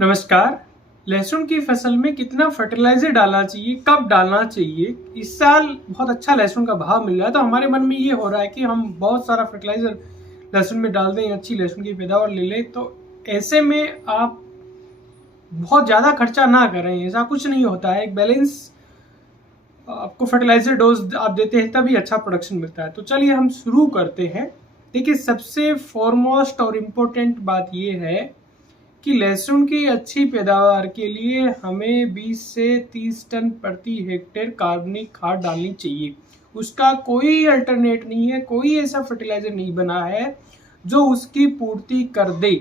नमस्कार। लहसुन की फसल में कितना फर्टिलाइजर डालना चाहिए, कब डालना चाहिए? इस साल बहुत अच्छा लहसुन का भाव मिल रहा है, तो हमारे मन में ये हो रहा है कि हम बहुत सारा फर्टिलाइजर लहसुन में डाल दें, अच्छी लहसुन की पैदावार ले लें। तो ऐसे में आप बहुत ज़्यादा खर्चा ना करें, ऐसा कुछ नहीं होता है। एक बैलेंस आपको फर्टिलाइजर डोज आप देते हैं तभी अच्छा प्रोडक्शन मिलता है। तो चलिए हम शुरू करते हैं। देखिए, सबसे फॉरमोस्ट और इम्पोर्टेंट बात यह है कि लहसुन की अच्छी पैदावार के लिए हमें 20 से 30 टन प्रति हेक्टेयर कार्बनिक खाद डालनी चाहिए। उसका कोई अल्टरनेट नहीं है, कोई ऐसा फर्टिलाइजर नहीं बना है जो उसकी पूर्ति कर दे।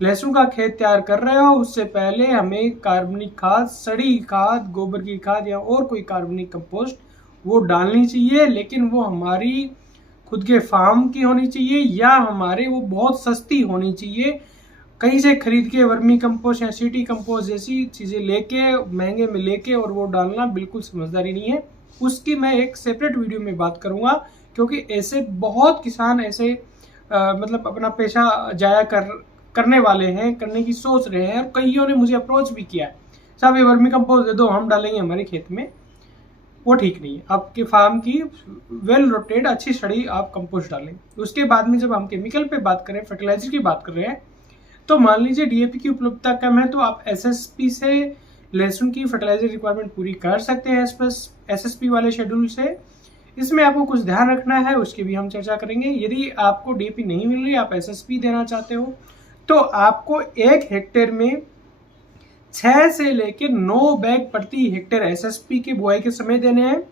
लहसुन का खेत तैयार कर रहे हो उससे पहले हमें कार्बनिक खाद, सड़ी खाद, गोबर की खाद या और कोई कार्बनिक कंपोस्ट वो डालनी चाहिए, लेकिन वो हमारी खुद के फार्म की होनी चाहिए या हमारे वो बहुत सस्ती होनी चाहिए। कहीं से खरीद के वर्मी कंपोस्ट या सिटी कंपोस्ट जैसी चीज़ें लेके महंगे में लेके और वो डालना बिल्कुल समझदारी नहीं है। उसकी मैं एक सेपरेट वीडियो में बात करूंगा, क्योंकि ऐसे बहुत किसान ऐसे मतलब अपना पैसा जाया करने वाले हैं, करने की सोच रहे हैं, और कईयों ने मुझे अप्रोच भी किया है, साहब ये वर्मी कंपोस्ट दे दो, हम डालेंगे हमारे खेत में। वो ठीक नहीं है। आपके फार्म की वेल रोटेड अच्छी सड़ी आप कंपोस्ट डालें। उसके बाद में जब हम केमिकल पे बात करें, फर्टिलाइजर की बात कर रहे हैं, तो मान लीजिए डीएपी की उपलब्धता कम है, तो आप एसएसपी से लहसुन की फर्टिलाइजर रिक्वायरमेंट पूरी कर सकते हैं एसएसपी वाले शेड्यूल से। इसमें आपको कुछ ध्यान रखना है, उसकी भी हम चर्चा करेंगे। यदि आपको डीएपी नहीं मिल रही, आप एसएसपी देना चाहते हो, तो आपको 1 हेक्टेयर में 6 से लेकर 9 बैग प्रति हेक्टेयर एसएसपी के बुआई के समय देने हैं।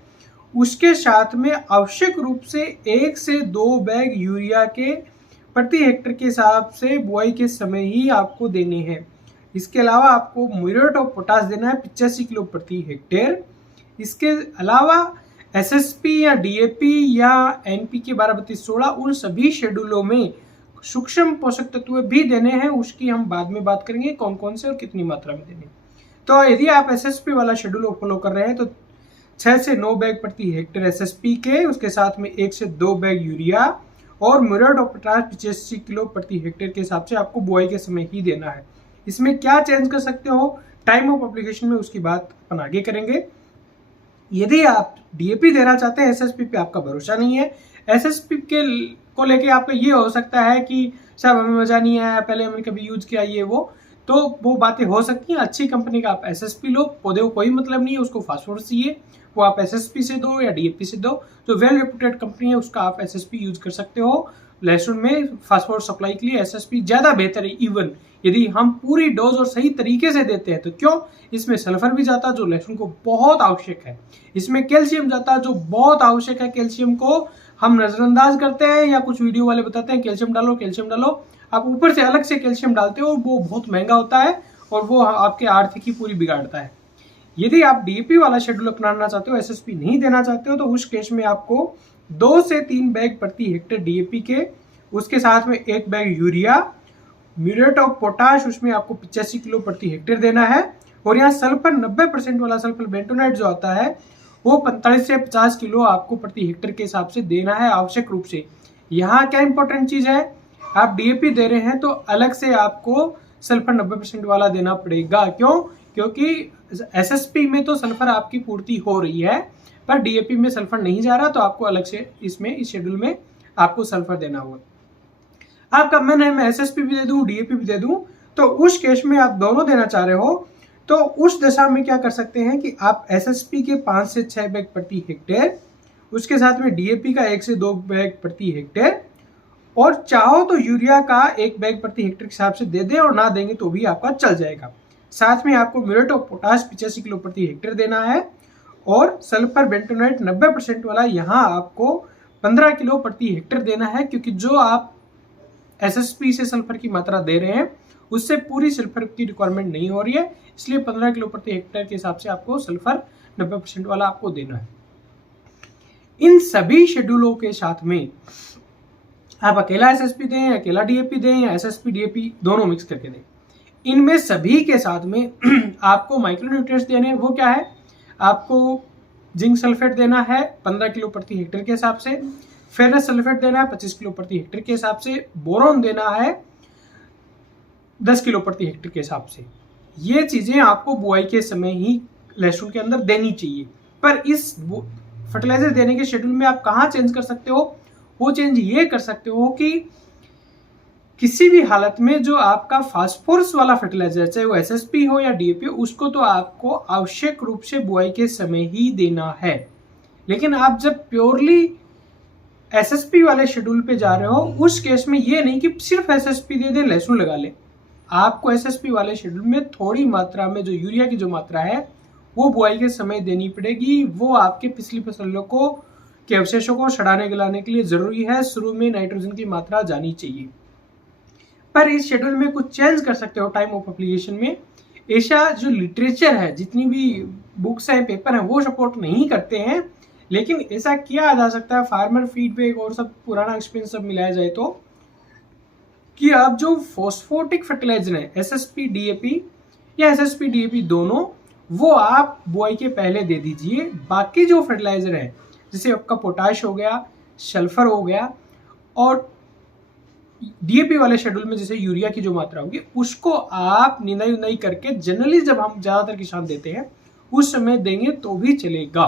उसके साथ में आवश्यक रूप से 1 से 2 बैग यूरिया के प्रति हेक्टेयर के हिसाब से बुआई के समय ही आपको देने हैं। इसके अलावा आपको म्यूरेट ऑफ पोटाश देना है 85 किलो प्रति हेक्टेयर। इसके अलावा एसएसपी या डीएपी या एनपीके 12-32-16 उन सभी शेड्यूलों में सूक्ष्म पोषक तत्व भी देने हैं। उसकी हम बाद में बात करेंगे, कौन कौन से और कितनी मात्रा में देने। तो यदि आप एसएसपी वाला शेड्यूल फॉलो कर रहे हैं तो 6 से 9 बैग प्रति हेक्टेयर एसएसपी के, उसके साथ में 1 से 2 बैग यूरिया और म्यूरेट ऑफ पोटाश 85 किलो प्रति हेक्टेयर के हिसाब से आपको बुआई के समय ही देना है। इसमें क्या चेंज कर सकते हो टाइम ऑफ एप्लीकेशन में, उसकी बात अपन आगे करेंगे। यदि आप डीएपी देना चाहते हैं, एसएसपी पे आपका भरोसा नहीं है, एसएसपी के को लेके आपका ये हो सकता है कि साहब हमें मजा नहीं आया, पहले हमने कभी यूज किया ये वो वो बातें हो सकती हैं। अच्छी कंपनी का आप एसएसपी लो, पौधे को कोई मतलब नहीं है, उसको फास्फोरस चाहिए, वो आप एसएसपी से दो या डीएपी से दो। जो वेल रेप्यूटेड कंपनी है उसका आप एसएसपी यूज कर सकते हो। लहसुन में फास्फोरस सप्लाई के लिए एसएसपी ज्यादा बेहतर है। इवन यदि हम पूरी डोज और सही तरीके से देते हैं तो क्यों, इसमें सल्फर भी जाता जो लहसुन को बहुत आवश्यक है, इसमें कैल्शियम जाता जो बहुत आवश्यक है। कैल्शियम को हम नजरअंदाज करते हैं या कुछ वीडियो वाले बताते हैं कैल्शियम डालो कैल्शियम डालो, आप ऊपर से अलग से कैल्शियम डालते हो, वो बहुत महंगा होता है और वो आपके आर्थिकी पूरी बिगाड़ता है। यदि आप डीएपी वाला शेड्यूल अपनाना चाहते हो, एसएसपी नहीं देना चाहते हो, तो उस केस में आपको 2 से 3 बैग प्रति हेक्टेयर डीएपी के, उसके साथ में 1 bag urea, muriate of potash उसमें आपको 85 किलो प्रति हेक्टेयर देना है। और यहाँ सल्फर 90% वाला सल्फर बेंटोनाइट जो आता है वो 45 से 50 किलो आपको प्रति हेक्टेयर के हिसाब से देना है आवश्यक रूप से। यहाँ क्या इंपॉर्टेंट चीज है, आप डीएपी दे रहे हैं तो अलग से आपको सल्फर 90% वाला देना पड़ेगा। क्यों? क्योंकि एसएसपी में तो सल्फर आपकी पूर्ति हो रही है, पर डीएपी में सल्फर नहीं जा रहा, तो आपको अलग से इसमें इस शेड्यूल में आपको सल्फर देना होगा। आपका मन है मैं एसएसपी भी दे दूं डीएपी भी दे दूं, तो उस केस में आप दोनों देना चाह रहे हो, तो उस दशा में क्या कर सकते हैं कि आप एसएसपी के 5 से 6 बैग प्रति हेक्टेयर, उसके साथ में डीएपी का 1 से 2 बैग प्रति हेक्टेयर, और चाहो तो यूरिया का 1 बैग प्रति हेक्टेयर के हिसाब से दे दें, और ना देंगे तो भी आपका चल जाएगा। साथ में आपको म्यूरेट ऑफ पोटाश 85 किलो प्रति हेक्टेयर देना है, और सल्फर बेंटोनाइट 90% वाला यहाँ आपको 15 किलो प्रति हेक्टेयर देना है, क्योंकि जो आप एसएसपी से सल्फर की मात्रा दे रहे हैं उससे पूरी सल्फर की रिक्वायरमेंट नहीं हो रही है, इसलिए 15 किलो प्रति हेक्टेयर के हिसाब से आपको सल्फर 90% वाला आपको देना है। इन सभी शेड्यूलों के साथ में आप अकेला एसएसपी दें, अकेला डीएपी दें, या एसएसपी डीएपी दोनों मिक्स करके दें, इनमें सभी के साथ में आपको माइक्रोन्यूट्रिएंट्स देने हैं। वो क्या है, आपको जिंक सल्फेट देना है 15 किलो प्रति हेक्टेयर के हिसाब से, फेरस सल्फेट देना है 25 किलो प्रति हेक्टेयर के हिसाब से, बोरोन देना है 10 किलो प्रति हेक्टेयर के हिसाब से। ये चीज़ें आपको बुआई के समय ही लहसुन के अंदर देनी चाहिए। पर इस फर्टिलाइजर देने के शेड्यूल में आप कहाँ चेंज कर सकते हो? वो चेंज ये कर सकते हो कि किसी भी हालत में जो आपका फास्फोरस वाला फर्टिलाइजर, चाहे वो एसएसपी हो या डीएपी, उसको तो आपको आवश्यक रूप से बुआई के समय ही देना है। लेकिन आप जब प्योरली एसएसपी वाले शेड्यूल पे जा रहे हो, उस केस में ये नहीं कि सिर्फ एसएसपी दे दे, लहसुन लगा ले। आपको एसएसपी वाले शेड्यूल में थोड़ी मात्रा में जो यूरिया की जो मात्रा है वो बुआई के समय देनी पड़ेगी। वो आपके पिछली फसलों को के अवशेषों को सड़ाने गलाने के लिए जरूरी है। शुरू में नाइट्रोजन की मात्रा जानी चाहिए। पर इस शेड्यूल में कुछ चेंज कर सकते हो टाइम ऑफ एप्लीकेशन में। ऐसा जो लिटरेचर है, जितनी भी बुक्स हैं, पेपर हैं, वो सपोर्ट नहीं करते हैं। लेकिन ऐसा किया जा सकता है, फार्मर फीडबैक और सब पुराना एक्सपीरियंस सब मिलाया जाए तो, कि आप जो फॉस्फोटिक फर्टिलाइजर है, एसएसपी डीएपी या एसएसपी डीएपी दोनों, वो आप बुआई के पहले दे दीजिए। बाकी जो फर्टिलाइजर है, जैसे आपका पोटाश हो गया, सल्फर हो गया, और डीएपी वाले शेड्यूल में जैसे यूरिया की जो मात्रा होगी, उसको आप निंदाई उंदाई करके, जनरली जब हम ज्यादातर किसान देते हैं उस समय देंगे तो भी चलेगा।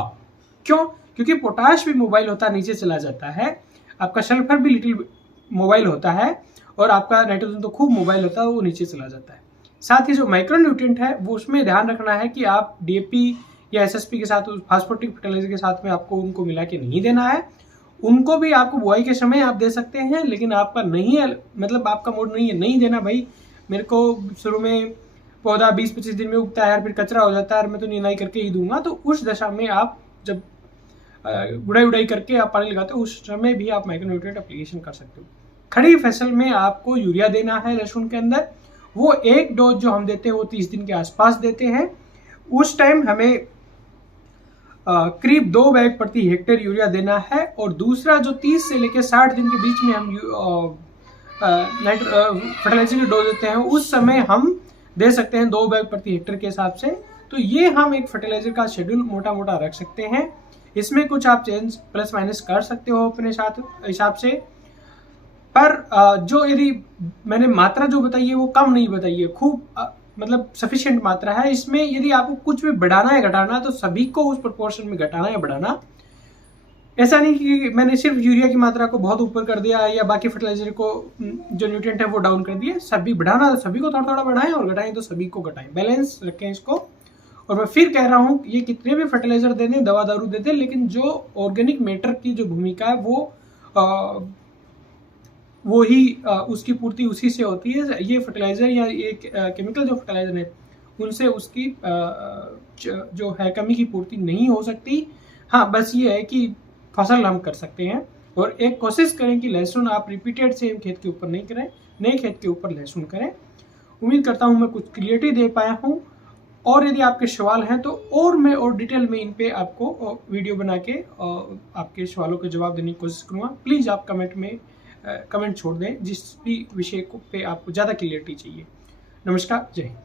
क्यों? क्योंकि पोटाश भी मोबाइल होता है, नीचे चला जाता है। आपका सल्फर भी लिटिल मोबाइल होता है, और आपका नाइट्रोजन तो खूब मोबाइल होता है, वो नीचे चला जाता है। साथ ही जो माइक्रोन्यूट्रिएंट है, वो उसमें ध्यान रखना है कि आप डीएपी या एसएसपी के साथ, फास्फोटिक फर्टिलाइजर के साथ में आपको उनको मिला के नहीं देना है। उनको भी आपको बुआई के समय आप दे सकते हैं, लेकिन आपका नहीं है, मतलब आपका मूड नहीं है नहीं देना, भाई मेरे को शुरू में पौधा 20-25 दिन में उगता है, फिर कचरा हो जाता है, मैं तो निनाई करके ही दूंगा। तो उस दशा में आप जब गुड़ाई उड़ाई करके आप पानी लगाते हो, उस समय भी आप माइक्रोन्यूट्रिएंट एप्लीकेशन कर सकते हो। खड़ी फसल में आपको यूरिया देना है लहसुन के अंदर। वो एक डोज जो हम देते हैं वो 30 दिन के आसपास देते हैं। उस टाइम हमें करीब 2 बैग प्रति हेक्टेयर यूरिया देना है। और दूसरा जो 30 से लेकर 60 दिन के बीच में हम फर्टिलाइजर की डोज देते हैं, उस समय हम दे सकते हैं 2 बैग प्रति हेक्टेयर के हिसाब से। तो ये हम एक फर्टिलाइजर का शेड्यूल मोटा मोटा रख सकते हैं। इसमें कुछ आप चेंज प्लस माइनस कर सकते हो अपने साथ हिसाब से। पर जो यदि मैंने मात्रा जो बताई है वो कम नहीं बताई है, खूब मतलब सफिशिएंट मात्रा है। इसमें यदि आपको कुछ भी बढ़ाना है घटाना, तो सभी को उस प्रोपोर्शन में घटाना या बढ़ाना। ऐसा नहीं कि मैंने सिर्फ यूरिया की मात्रा को बहुत ऊपर कर दिया या बाकी फर्टिलाइजर को जो न्यूट्रिएंट है वो डाउन कर दिया। सभी बढ़ाना तो सभी को थोड़ा थोड़ा बढ़ाएं, और घटाएं तो सभी को घटाएं। बैलेंस रखें इसको। और मैं फिर कह रहा हूँ, ये कितने भी फर्टिलाइजर दे दें, दवा दारू दे दें, लेकिन जो ऑर्गेनिक मैटर की जो भूमिका है वो ही उसकी पूर्ति उसी से होती है। ये फर्टिलाइजर या ये केमिकल जो फर्टिलाइजर है, उनसे उसकी जो है कमी की पूर्ति नहीं हो सकती। हाँ, बस ये है कि फसल हम कर सकते हैं। और एक कोशिश करें कि लहसुन आप रिपीटेड सेम खेत के ऊपर नहीं करें, नए खेत के ऊपर लहसुन करें। उम्मीद करता हूँ मैं कुछ क्लियरिटी दे पाया हूँ। और यदि आपके सवाल हैं तो मैं और डिटेल में इन पे आपको वीडियो बना के आपके सवालों के जवाब देने की कोशिश करूँगा। प्लीज़ आप कमेंट में कमेंट छोड़ दें जिस भी विषय को पे आपको ज़्यादा क्लियरिटी चाहिए। नमस्कार, जय हिंद।